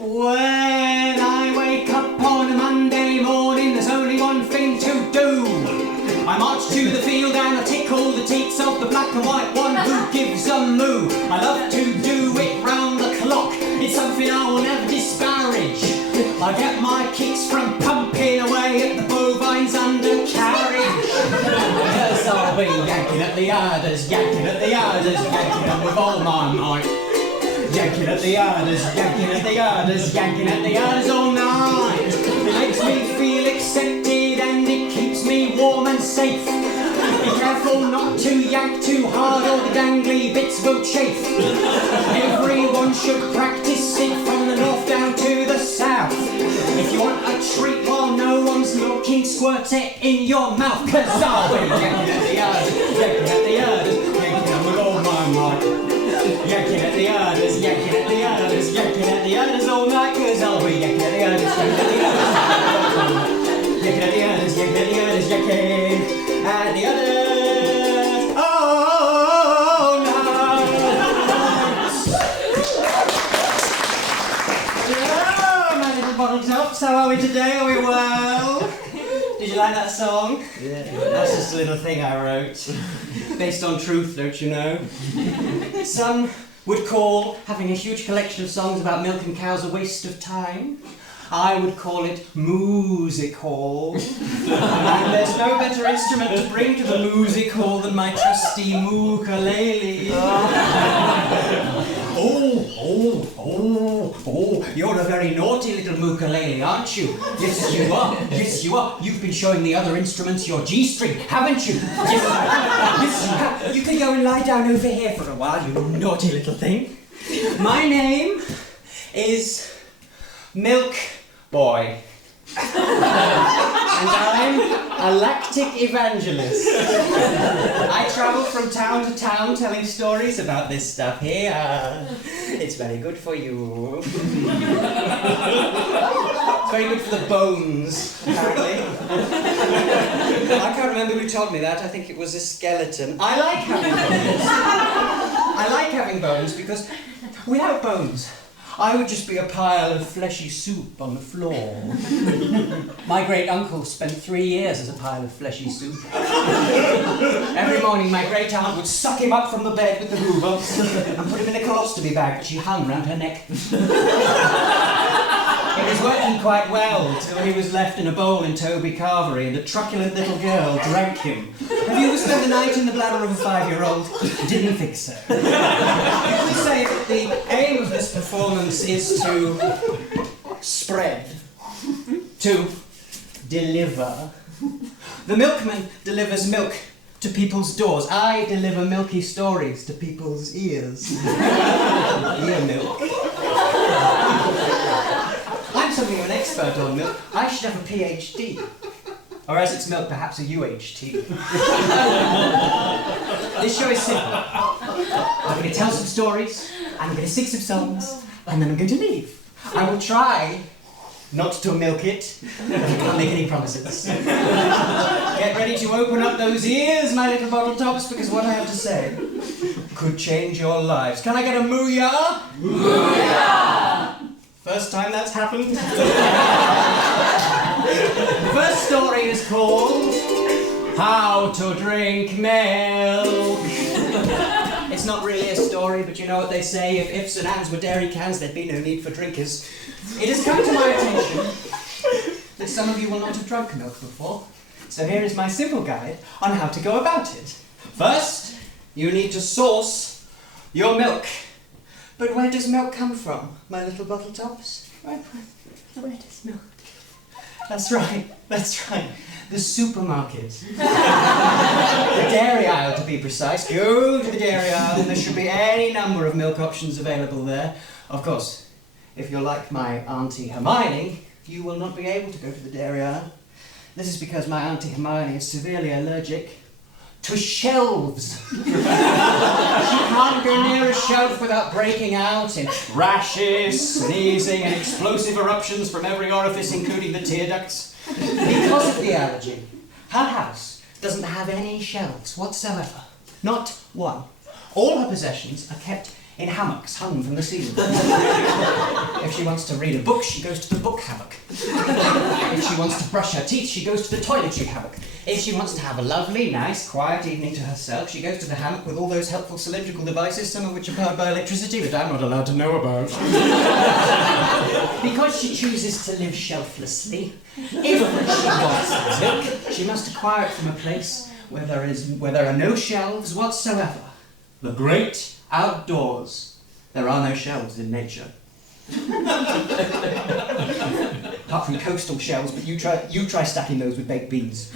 When I wake up on a Monday morning, there's only one thing to do. I march to the field and I tickle the teats of the black and white one who gives a moo. I love to do it round the clock, it's something I will never disparage. I get my kicks from pumping away at the bovines undercarriage. Cause I'll be yanking at the udders, yanking at the udders, yanking them with all my might. Yanking at the udders, yanking at the udders, yanking at the udders all night. It makes me feel accepted and it keeps me warm and safe. Be careful not to yank too hard or the dangly bits will chafe. Everyone should practice it from the north down to the south. If you want a treat while no one's looking, squirt it in your mouth. Cause I'll be yanking at the udders, yanking at the udders, yanking them with all my might. Yanking at the udders, yanking at the udders, yanking at the udders all night. Cause I'll be yanking at the udders, yanking at the udders, yanking at the udders, yanking at the udders, yanking at the udders all night. Oh, my little bottle tops, how are we today? Are we well? Did you like that song? Yeah. That's just a little thing I wrote. Based on truth, don't you know? Some would call having a huge collection of songs about milk and cows a waste of time. I would call it music hall. And there's no better instrument to bring to the music hall than my trusty ukulele. Oh, you're a very naughty little ukulele, aren't you? Yes, you are. Yes, you are. You've been showing the other instruments your G-string, haven't you? Yes, you have. You can go and lie down over here for a while, you naughty little thing. My name is Milkboy. And I'm a lactic evangelist. I travel from town to town telling stories about this stuff here. It's very good for you. It's very good for the bones, apparently. I can't remember who told me that. I think it was a skeleton. I like having bones. I like having bones because without bones, I would just be a pile of fleshy soup on the floor. My great uncle spent 3 years as a pile of fleshy soup. Every morning my great aunt would suck him up from the bed with the hoover and put him in a colostomy bag that she hung round her neck. It was working quite well till he was left in a bowl in Toby Carvery and a truculent little girl drank him. Have you ever spent the night in the bladder of a 5-year-old? Didn't think so. You could say that the aim of this performance is to spread, to deliver. The milkman delivers milk to people's doors. I deliver milky stories to people's ears. Ear milk. I'm something of an expert on milk. I should have a PhD. Or as it's milk, perhaps a UHT. This show is simple. I'm going to tell some stories, I'm going to sing some songs, and then I'm going to leave. I will try not to milk it, but I can't make any promises. Get ready to open up those ears, my little bottle tops, because what I have to say could change your lives. Can I get a moo-yah? Moo-yah! First time that's happened. The first story is called How to Drink Milk. It's not really a story, but you know what they say, if ifs and ands were dairy cans, there'd be no need for drinkers. It has come to my attention that some of you will not have drunk milk before, so here is my simple guide on how to go about it. First, you need to source your milk. But where does milk come from, my little bottle tops? Where does milk? That's right. The supermarket. The dairy aisle, to be precise. Go to the dairy aisle and there should be any number of milk options available there. Of course, if you're like my Auntie Hermione, you will not be able to go to the dairy aisle. This is because my Auntie Hermione is severely allergic to shelves. She can't go near a shelf without breaking out in rashes, sneezing, and explosive eruptions from every orifice, including the tear ducts. Because of the allergy, her house doesn't have any shelves whatsoever. Not one. All her possessions are kept in hammocks hung from the ceiling. If she wants to read a book, she goes to the book hammock. If she wants to brush her teeth, she goes to the toiletry hammock. If she wants to have a lovely, nice, quiet evening to herself, she goes to the hammock with all those helpful cylindrical devices, some of which are powered by electricity that I'm not allowed to know about. Because she chooses to live shelflessly, if she wants milk, she must acquire it from a place where there are no shelves whatsoever. The great outdoors. There are no shelves in nature. Apart from coastal shelves, but you try stacking those with baked beans.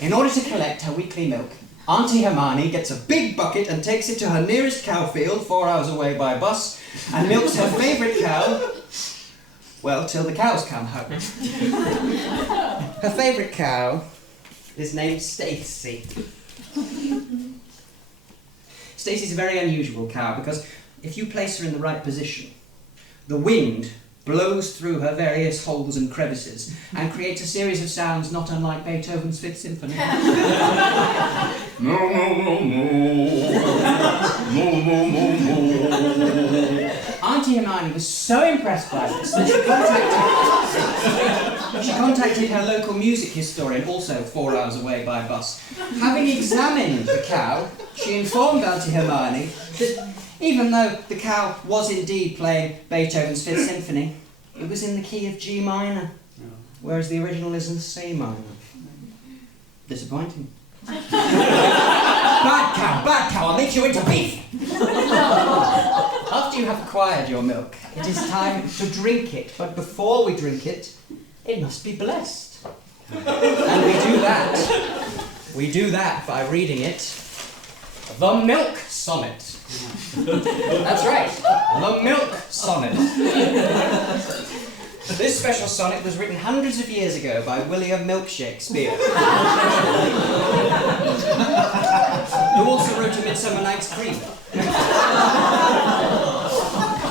In order to collect her weekly milk, Auntie Hermione gets a big bucket and takes it to her nearest cow field, 4 hours away by bus, and milks her favourite cow, well, till the cows come home. Her favourite cow is named Stacy. Stacy's a very unusual cow because if you place her in the right position, the wind blows through her various holes and crevices and creates a series of sounds not unlike Beethoven's Fifth Symphony. No, no, no, no. No, no, no, no. Auntie Hermione was so impressed by this that she contacted her local music historian, also 4 hours away by bus. Having examined the cow, she informed Auntie Hermione that even though the cow was indeed playing Beethoven's Fifth Symphony, it was in the key of G minor, whereas the original is in C minor. Disappointing. Bad cow, I'll make you into beef! After you have acquired your milk, it is time to drink it, but before we drink it, it must be blessed. And we do that by reading it, the Milk Sonnet. That's right, the Milk Sonnet. This special sonnet was written hundreds of years ago by William Milk Shakespeare, who also wrote A Midsummer Night's Dream.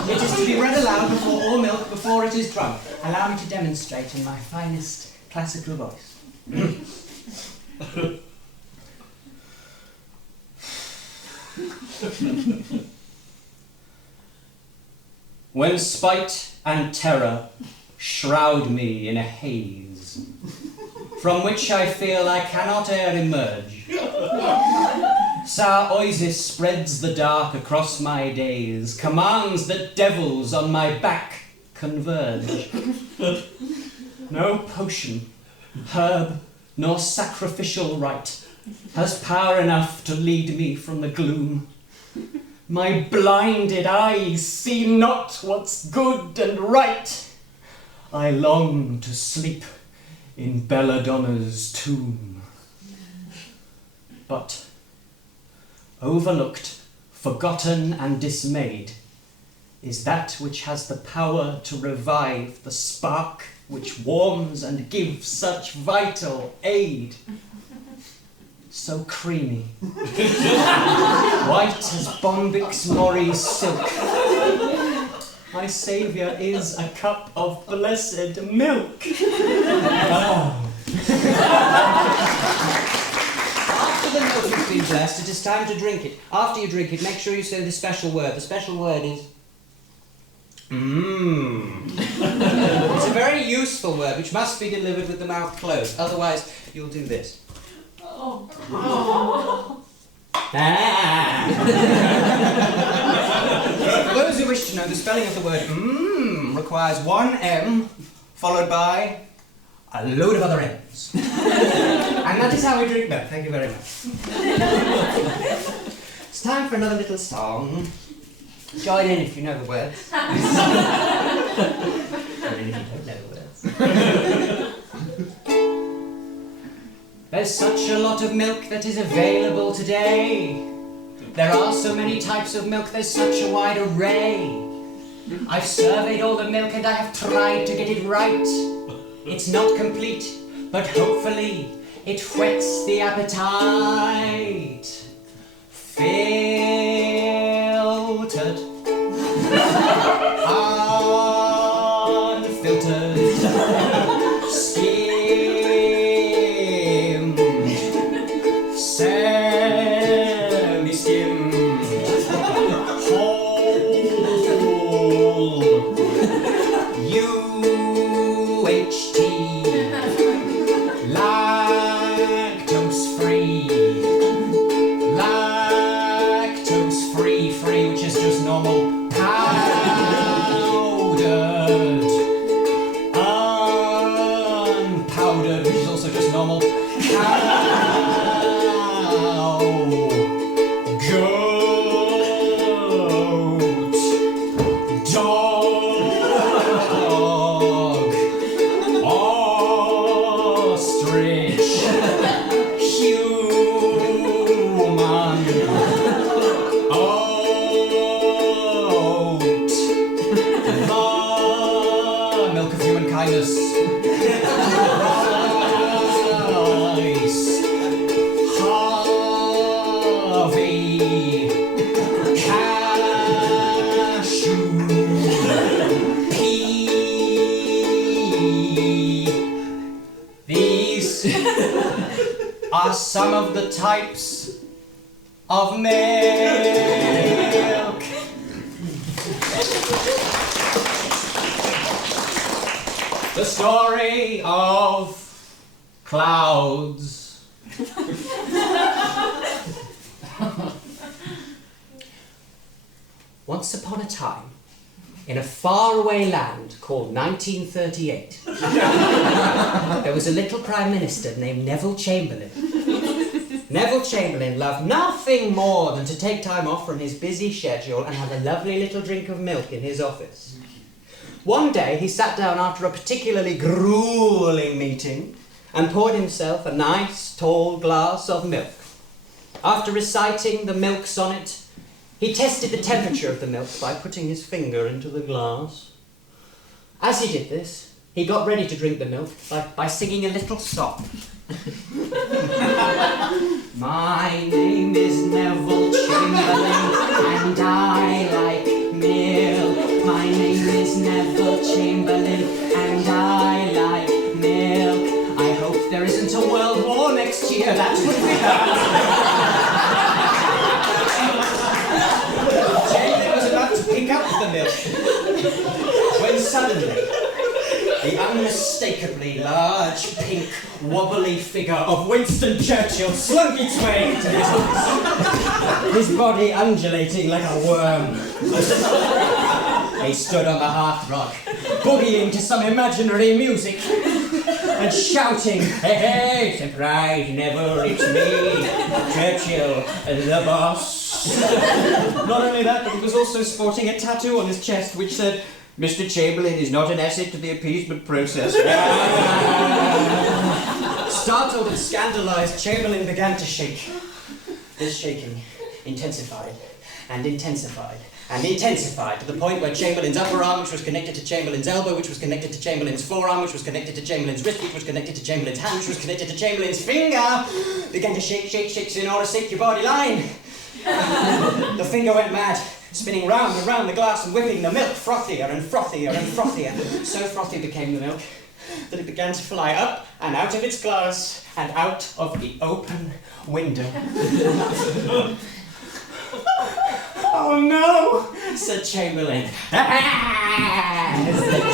It is to be read aloud before all milk, before it is drunk. Allow me to demonstrate in my finest classical voice. When spite and terror shroud me in a haze, from which I feel I cannot e'er emerge, Sir Oasis spreads the dark across my days, commands that devils on my back converge. No potion, herb, nor sacrificial rite has power enough to lead me from the gloom. My blinded eyes see not what's good and right. I long to sleep in Belladonna's tomb. But overlooked, forgotten and dismayed is that which has the power to revive the spark which warms and gives such vital aid. So creamy, white as Bombix Maury's silk. My saviour is a cup of blessed milk. Oh. After the milk has been blessed, it is time to drink it. After you drink it, make sure you say the special word. The special word is mmm. It's a very useful word which must be delivered with the mouth closed. Otherwise, you'll do this. Oh. Ah. For those who wish to know, the spelling of the word mmm requires one M followed by a load of other M's. And that is how we drink milk. Thank you very much. It's time for another little song. Join in if you know the words. Join in if you don't know the words. There's such a lot of milk that is available today. There are so many types of milk, there's such a wide array. I've surveyed all the milk and I have tried to get it right. It's not complete, but hopefully it whets the appetite. Filtered. Unfiltered. Skimmed. Semi-skimmed. Whole. UHT. Lactose-free. Lactose-free, which is just normal. Powdered. Unpowdered, which is also just normal. Cow. Goat. Dog. Ostrich. Human. Oat. The milk of human kindness. Rice. Harvey. Cashew. Pea. These are some of the types of milk. The story of clouds. Once upon a time, in a faraway land called 1938, there was a little Prime Minister named Neville Chamberlain. Neville Chamberlain loved nothing more than to take time off from his busy schedule and have a lovely little drink of milk in his office. One day he sat down after a particularly grueling meeting and poured himself a nice tall glass of milk. After reciting the milk sonnet, he tested the temperature of the milk by putting his finger into the glass. As he did this, he got ready to drink the milk by singing a little song. My name is Neville Chamberlain and I like milk. My name is Neville Chamberlain and I like milk. I hope there isn't a world war next year, that would be bad. Chamberlain was about to pick up the milk when suddenly the unmistakably large, pink, wobbly figure of Winston Churchill slunk its way into his office, his body undulating like a worm. He stood on the hearthrug, boogieing to some imaginary music, and shouting, "Hey, hey, surprise, Neville, it's me, Churchill, the boss." Not only that, but he was also sporting a tattoo on his chest which said, "Mr. Chamberlain is not an asset to the appeasement process." Startled and scandalised, Chamberlain began to shake. This shaking intensified and intensified and intensified to the point where Chamberlain's upper arm, which was connected to Chamberlain's elbow, which was connected to Chamberlain's forearm, which was connected to Chamberlain's wrist, which was connected to Chamberlain's hand, which was connected to Chamberlain's finger, began to shake, shake, shake, so in order to shake your body line. The finger went mad, spinning round and round the glass and whipping the milk frothier and frothier and frothier. So frothy became the milk that it began to fly up and out of its glass and out of the open window. "Oh no," said Chamberlain. Said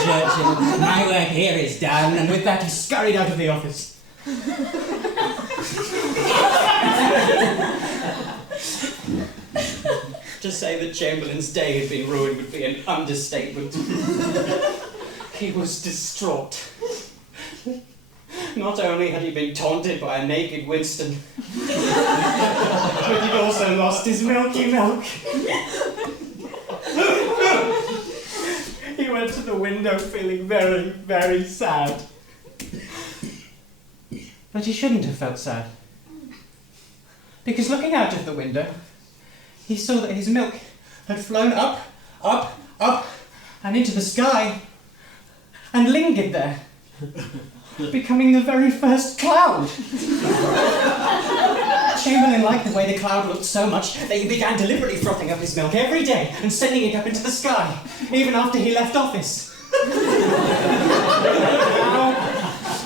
Churchill, "my work here is done," and with that he scurried out of the office. To say that Chamberlain's day had been ruined would be an understatement. He was distraught. Not only had he been taunted by a naked Winston, but he'd also lost his milky milk. He went to the window feeling very, very sad. But he shouldn't have felt sad. Because looking out of the window, he saw that his milk had flown up, up, up, and into the sky, and lingered there, becoming the very first cloud. Chamberlain liked the way the cloud looked so much that he began deliberately frothing up his milk every day and sending it up into the sky, even after he left office. Now,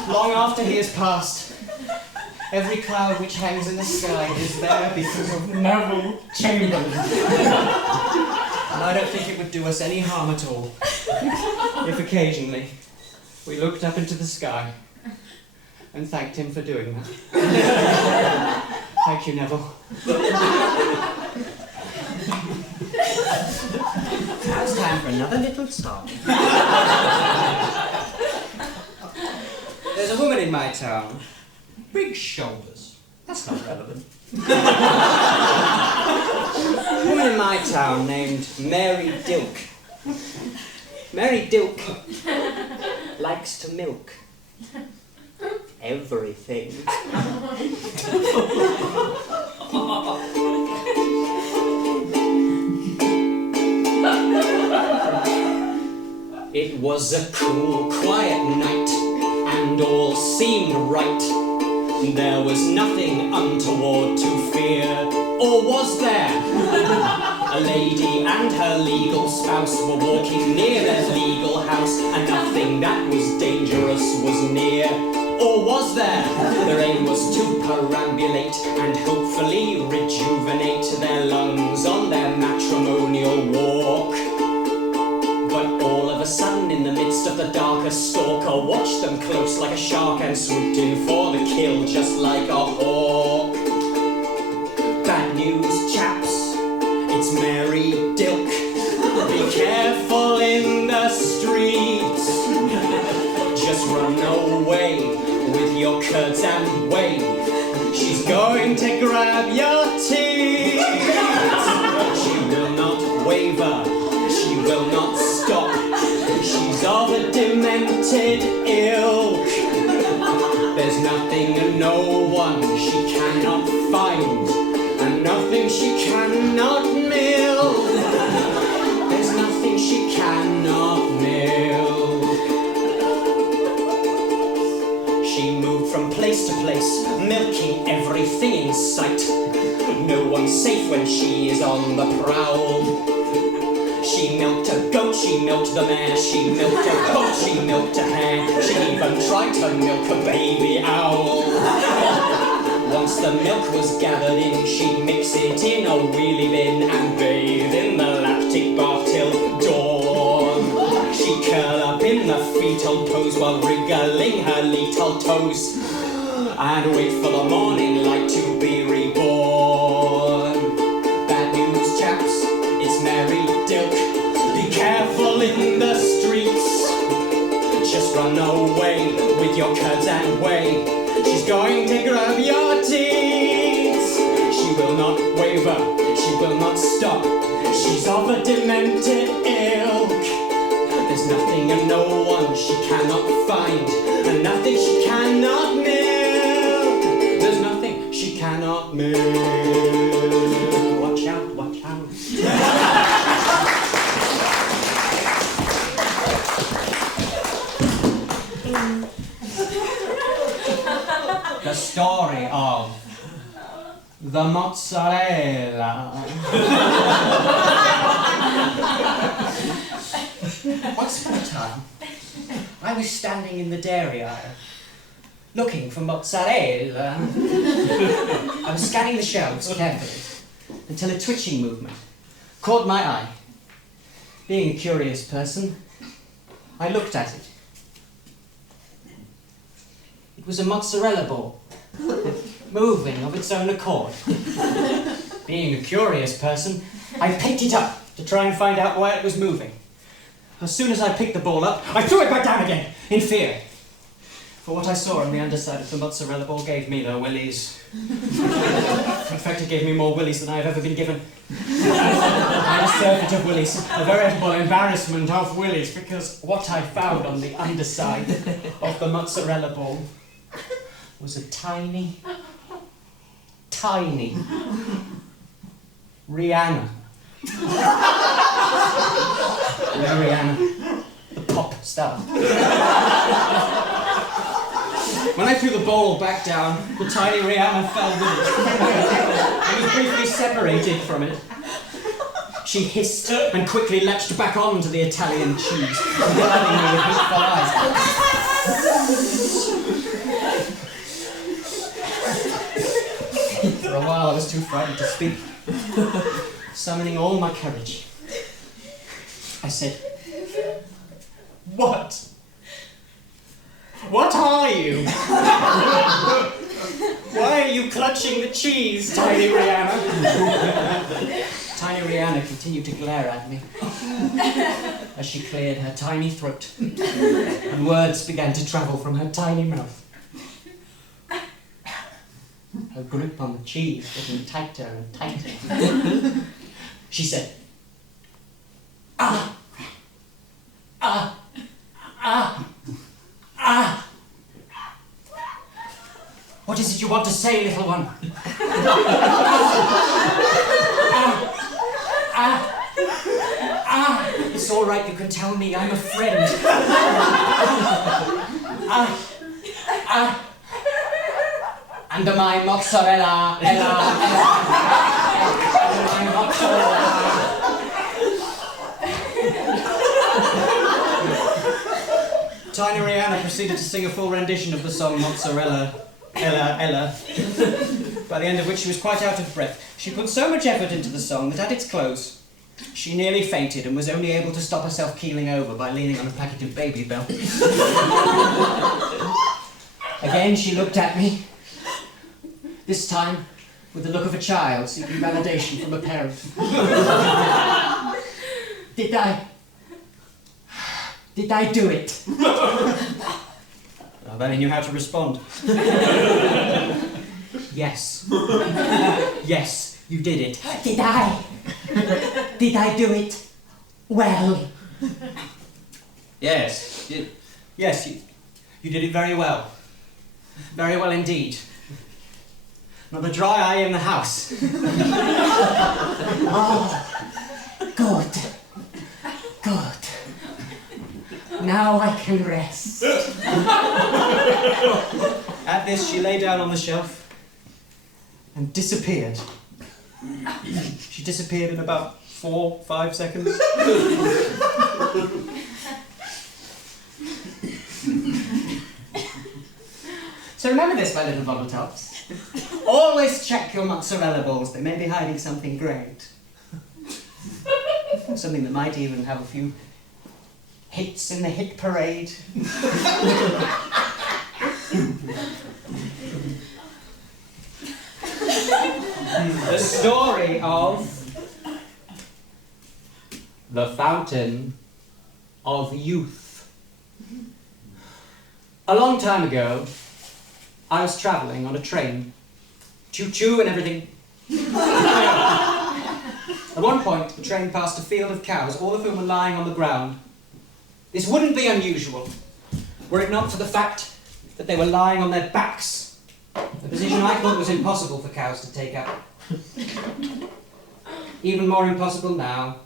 long after he has passed, every cloud which hangs in the sky is there because of Neville Chamberlain. And I don't think it would do us any harm at all if occasionally we looked up into the sky and thanked him for doing that. Thank you, Neville. Now it's time for another little song. There's a woman in my town. Big shoulders. That's not relevant. A woman in my town named Mary Dilk. Mary Dilk likes to milk everything. It was a cool, quiet night, and all seemed right. There was nothing untoward to fear, or was there? A lady and her legal spouse were walking near their legal house, and nothing that was dangerous was near, or was there? Their aim was to perambulate and hopefully rejuvenate their lungs on their matrimonial walk. But all of a sudden, in the midst of the dark, a stalker watched them close like a shark and swooped in for the kill just like a hawk. Bad news, chaps, it's Mary Dilk. Be careful in the streets. Just run away with your curds and wave. She's going to grab your teeth. She will not waver. She will not stop. She's of a demented ilk. There's nothing and no one she cannot find, and nothing she cannot milk. There's nothing she cannot milk. She moved from place to place, milking everything in sight. No one's safe when she is on the prowl. She milked a goat, she milked the mare, she milked a goat, she milked a hare, she even tried to milk a baby owl. Once the milk was gathered in, she'd mix it in a wheelie bin and bathe in the lactic bath till dawn. She'd curl up in the fetal pose while wriggling her little toes and wait for the morning light to be reborn. Bad news, chaps, it's Mary Dilk. Be careful in the streets. Just run away with your curds and whey. She's going to grab your teats. She will not waver. She will not stop. She's of a demented ilk. There's nothing and no one she cannot find, and nothing she cannot milk. There's nothing she cannot milk. Watch out, watch out. story of the mozzarella. Once upon a time, I was standing in the dairy aisle, looking for mozzarella. I was scanning the shelves carefully until a twitching movement caught my eye. Being a curious person, I looked at it. It was a mozzarella ball, moving of its own accord. Being a curious person, I picked it up to try and find out why it was moving. As soon as I picked the ball up, I threw it back down again, in fear. For what I saw on the underside of the mozzarella ball gave me the willies. In fact, it gave me more willies than I have ever been given. A surfeit of willies, a veritable embarrassment of willies, because what I found on the underside of the mozzarella ball was a tiny, tiny Rihanna. Rihanna, the pop star. When I threw the ball back down, the tiny Rihanna fell with it. I was briefly separated from it. She hissed and quickly leapt back onto the Italian cheese, regarding me with hateful eyes. For a while I was too frightened to speak. Summoning all my courage, I said, "What? What are you? Why are you clutching the cheese, tiny Rihanna?" Tiny Rihanna continued to glare at me as she cleared her tiny throat, and words began to travel from her tiny mouth. Her grip on the cheese getting tighter and tighter. She said, "Ah! Ah! Ah! Ah! What is it you want to say, little one?" It's all right, you can tell me, I'm a friend. And my mozzarella, ella. My mozzarella. Tiny Rihanna proceeded to sing a full rendition of the song Mozzarella, Ella, Ella, by the end of which she was quite out of breath. She put so much effort into the song that at its close, she nearly fainted and was only able to stop herself keeling over by leaning on a packet of Baby Bell. Again, she looked at me, this time with the look of a child seeking validation from a parent. Did I do it? Well, then he knew how to respond. Yes. Yes, you did it. Did I? Did I do it well? Yes. Yes, you did it very well. Very well indeed. Not a dry eye in the house. Oh, good. Good. Now I can rest. At this, she lay down on the shelf and disappeared. She disappeared in about 4-5 seconds. So remember this, my little bottle tops. Always check your mozzarella balls. They may be hiding something great. Something that might even have a few hits in the hit parade. The story of the Fountain of Youth. A long time ago, I was travelling on a train. Choo-choo and everything. At one point, the train passed a field of cows, all of whom were lying on the ground. This wouldn't be unusual, were it not for the fact that they were lying on their backs, a position I thought was impossible for cows to take up. Even more impossible now.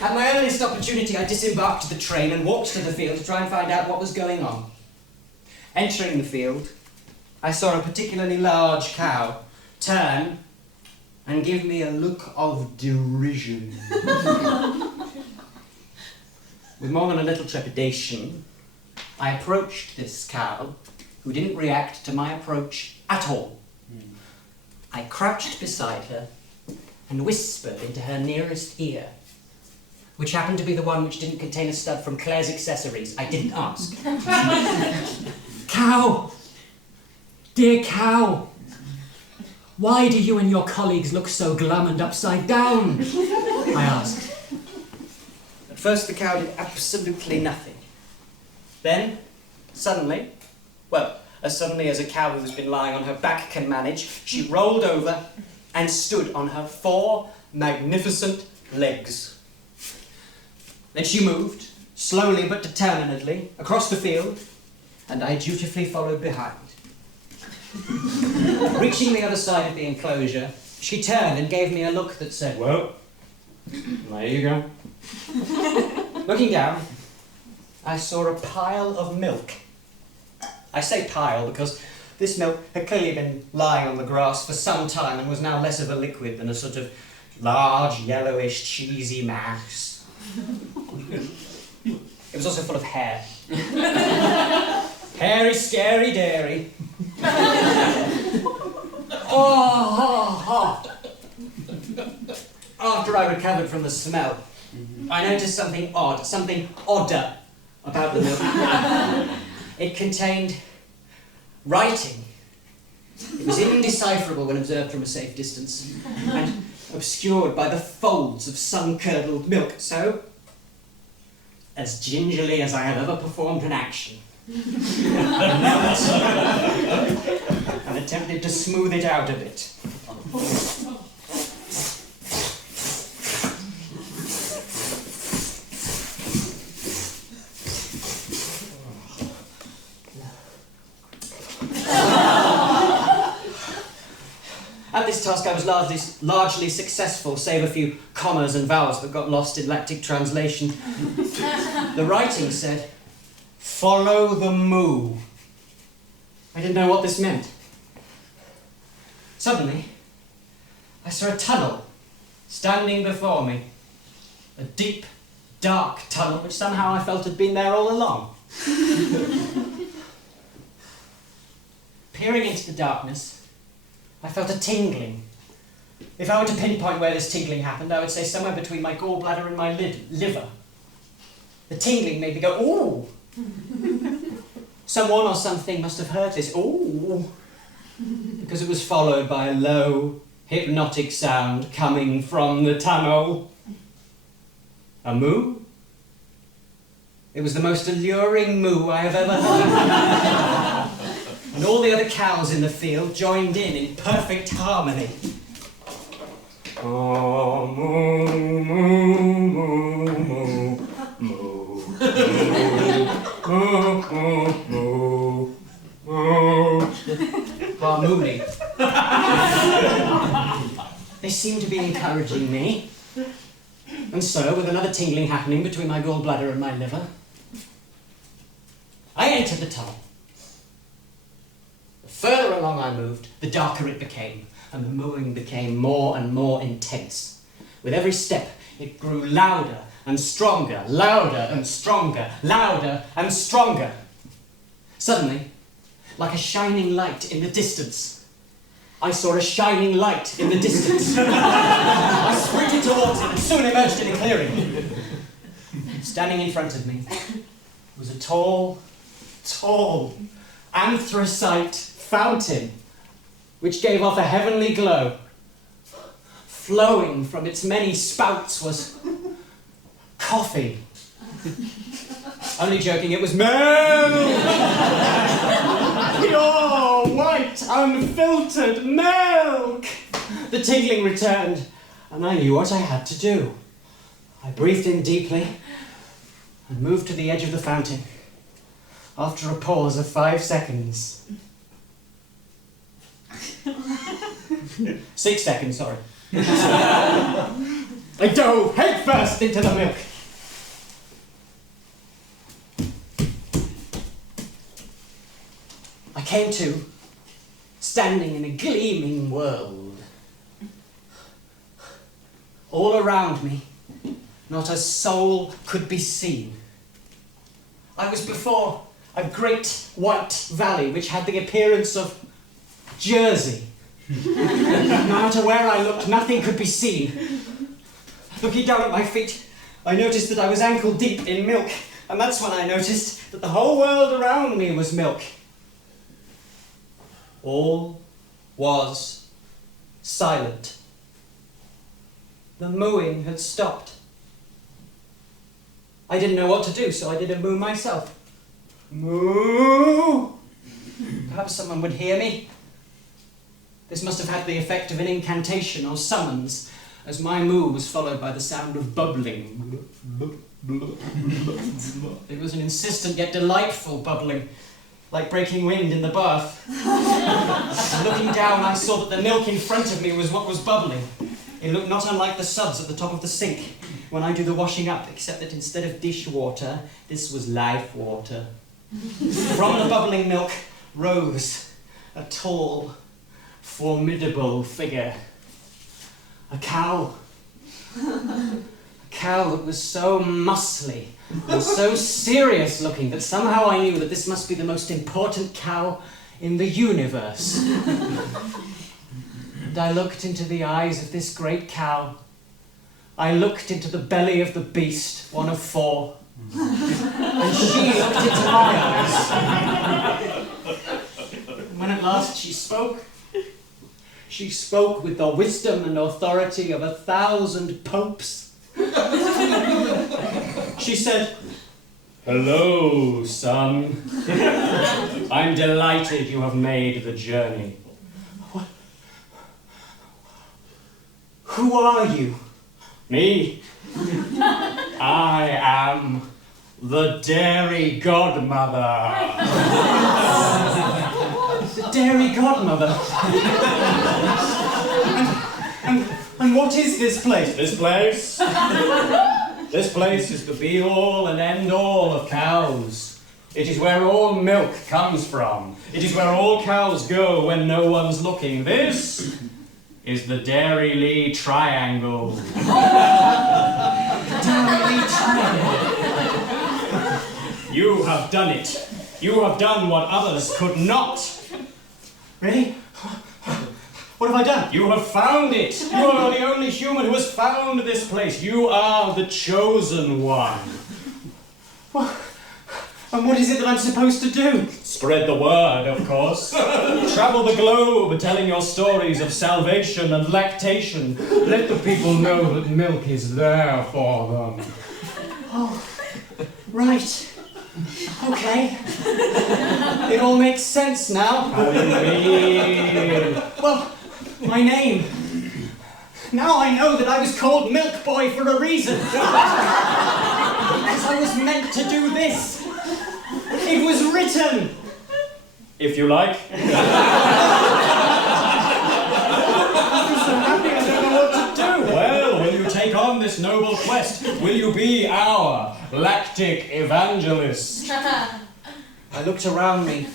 At my earliest opportunity, I disembarked the train and walked to the field to try and find out what was going on. Entering the field, I saw a particularly large cow turn and give me a look of derision. With more than a little trepidation, I approached this cow, who didn't react to my approach at all. I crouched beside her and whispered into her nearest ear, which happened to be the one which didn't contain a stud from Claire's accessories. I didn't ask. Cow! Dear cow! Why do you and your colleagues look so glum and upside down? I asked. At first the cow did absolutely nothing. Then, suddenly, well, as suddenly as a cow who has been lying on her back can manage, she rolled over and stood on her 4 magnificent legs. Then she moved, slowly but determinedly, across the field, and I dutifully followed behind. Reaching the other side of the enclosure, she turned and gave me a look that said, well, there you go. Looking down, I saw a pile of milk. I say pile because this milk had clearly been lying on the grass for some time and was now less of a liquid than a sort of large, yellowish, cheesy mass. It was also full of hair. Hairy, scary dairy. After I recovered from the smell, I noticed something odd, something odder about the milk. It contained writing. It was indecipherable when observed from a safe distance, and obscured by the folds of sun-curdled milk. So, as gingerly as I have ever performed an action, and attempted to smooth it out a bit. At this task I was largely successful, save a few commas and vowels that got lost in lactic translation. The writing said, "Follow the moo." I didn't know what this meant. Suddenly, I saw a tunnel standing before me. A deep, dark tunnel which somehow I felt had been there all along. Peering into the darkness, I felt a tingling. If I were to pinpoint where this tingling happened, I would say somewhere between my gallbladder and my liver. The tingling made me go, ooh! Someone or something must have heard this, ooh! Because it was followed by a low, hypnotic sound coming from the tunnel. A moo? It was the most alluring moo I have ever heard. And all the other cows in the field joined in perfect harmony. Oh, moo, moo, moo, moo, moo, moo, moo, moo, moo, while mooning. They seemed to be encouraging me. And so, with another tingling happening between my gallbladder and my liver, I entered the tunnel. The further along I moved, the darker it became, and the mooing became more and more intense. With every step, it grew louder and stronger, louder and stronger, louder and stronger. Suddenly, like a shining light in the distance, I saw a shining light in the distance. I sprinted towards it and soon emerged in a clearing. Standing in front of me was a tall, anthracite fountain which gave off a heavenly glow. Flowing from its many spouts was coffee. Only joking, it was milk! Pure, white, unfiltered milk! The tingling returned, and I knew what I had to do. I breathed in deeply and moved to the edge of the fountain. After a pause of 5 seconds. 6 seconds, sorry. I dove headfirst into the milk. I came to, standing in a gleaming world. All around me, not a soul could be seen. I was before a great white valley which had the appearance of Jersey. No matter where I looked, nothing could be seen. Looking down at my feet, I noticed that I was ankle deep in milk, and that's when I noticed that the whole world around me was milk. All was silent. The mooing had stopped. I didn't know what to do, so I did a moo myself. Moo! Perhaps someone would hear me. This must have had the effect of an incantation or summons, as my moo was followed by the sound of bubbling. It was an insistent yet delightful bubbling, like breaking wind in the bath. Looking down, I saw that the milk in front of me was what was bubbling. It looked not unlike the suds at the top of the sink when I do the washing up, except that instead of dishwater, this was life water. From the bubbling milk rose a tall, formidable figure. A cow. A cow that was so muscly and so serious looking that somehow I knew that this must be the most important cow in the universe. And I looked into the eyes of this great cow. I looked into the belly of the beast, one of 4. And she looked into my eyes. And when at last she spoke with the wisdom and authority of 1,000 popes. She said, "Hello, son. I'm delighted you have made the journey. What? Who are you?" "Me? I am the dairy godmother." The dairy godmother? and what is this place? This place? This place is the be-all and end-all of cows. It is where all milk comes from. It is where all cows go when no one's looking. This is the Dairy Lee Triangle. Dairy Lee Triangle. You have done it. You have done what others could not. Really? What have I done? You have found it. You are the only human who has found this place. You are the chosen one. Well, and what is it that I'm supposed to do? Spread the word, of course. Travel the globe telling your stories of salvation and lactation. Let the people know that milk is there for them. Oh, right. Okay. It all makes sense now. How do you mean? Well, my name. Now I know that I was called Milkboy for a reason. Because I was meant to do this. It was written. If you like. I'm so happy I don't know what to do. Well, will you take on this noble quest? Will you be our lactic evangelist? I looked around me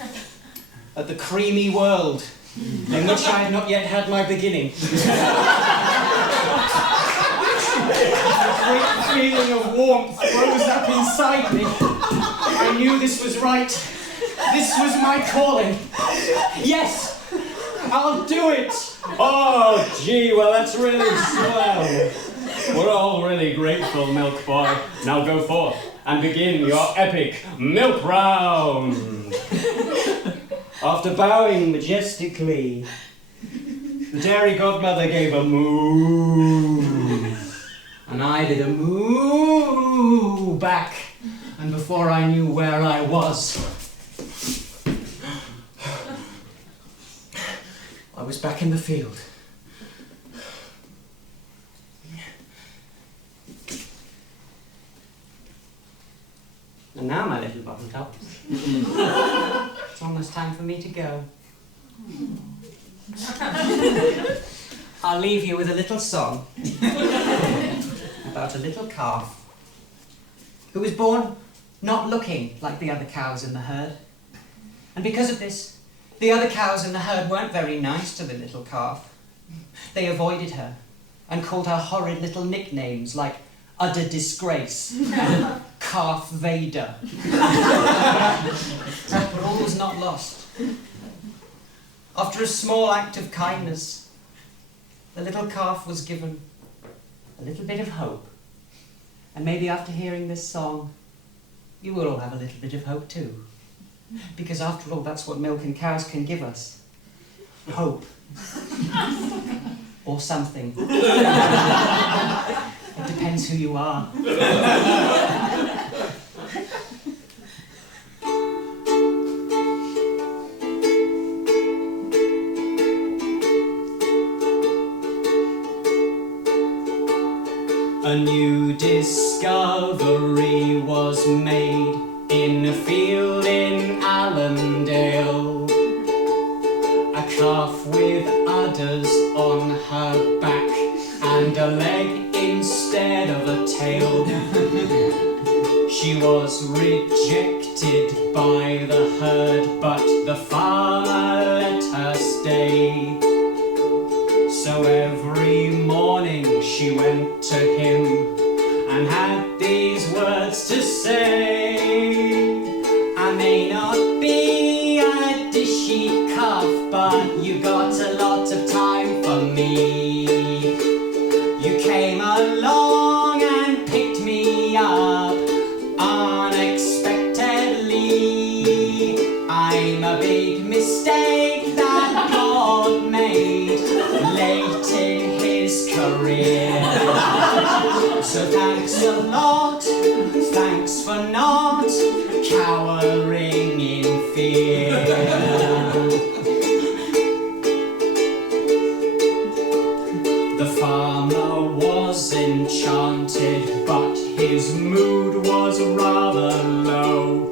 at the creamy world in which I had not yet had my beginning. A great feeling of warmth rose up inside me. I knew this was right. This was my calling. Yes, I'll do it. Oh, gee, well, that's really swell. We're all really grateful, Milkboy. Now go forth and begin your epic milk round. After bowing majestically, the dairy godmother gave a moo. And I did a moo back. And before I knew where I was, I was back in the field. And now, my little bottle top, it's almost time for me to go. I'll leave you with a little song about a little calf who was born not looking like the other cows in the herd. And because of this, The other cows in the herd weren't very nice to the little calf. They avoided her and called her horrid little nicknames like Udder Disgrace and Calf Vader. But all was not lost. After a small act of kindness, the little calf was given a little bit of hope. And maybe after hearing this song, you will all have a little bit of hope too. Because after all, that's what milk and cows can give us. Hope. Or something. It depends who you are. A new discovery was made in a field in Allendale. A calf with udders on her back and a leg instead of a tail. She was rejected by the herd, but the farmer let her stay. So every morning she went to him and had these words to say. I may not be a dishy calf, but you got a lot of time for me. You came along and picked me up unexpectedly. I'm a big mistake that God made late in his career. So thanks a lot, thanks for not cowering in fear. The farmer was enchanted, but his mood was rather low.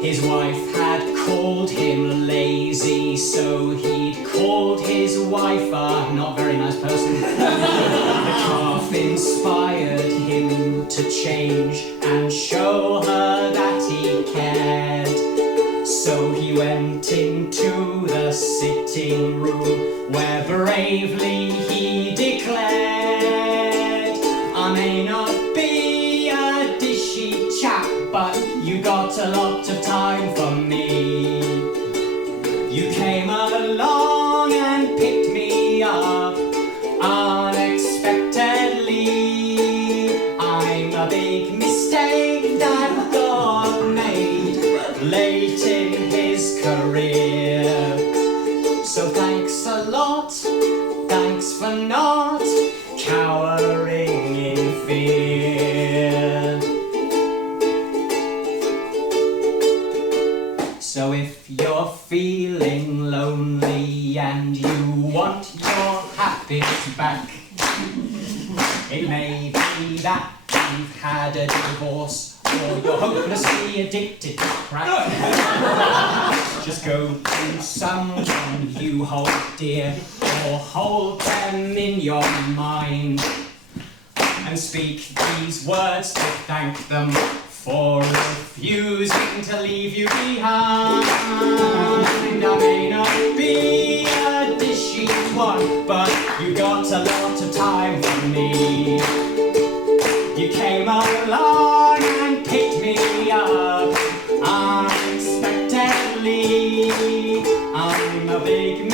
His wife had called him lazy, so he'd called his wife a not very nice person. The calf inspired him to change and show her that he cared. So he went into the sitting room where bravely he declared, I may not be a dishy chap, but you got a lot of time for me. You came along and picked me up unexpectedly. I'm a big mistake that God made late in his career. So thanks a lot, thanks for not cowering in fear. So if you're feeling lonely and you want your happiness back, it may be that you've had a divorce or you're hopelessly addicted to crack. Just go to someone you hold dear or hold them in your mind and speak these words to thank them for refusing to leave you behind. I may not be a dishy one, but you got a lot of time for me. You came along and picked me up unexpectedly. I'm a big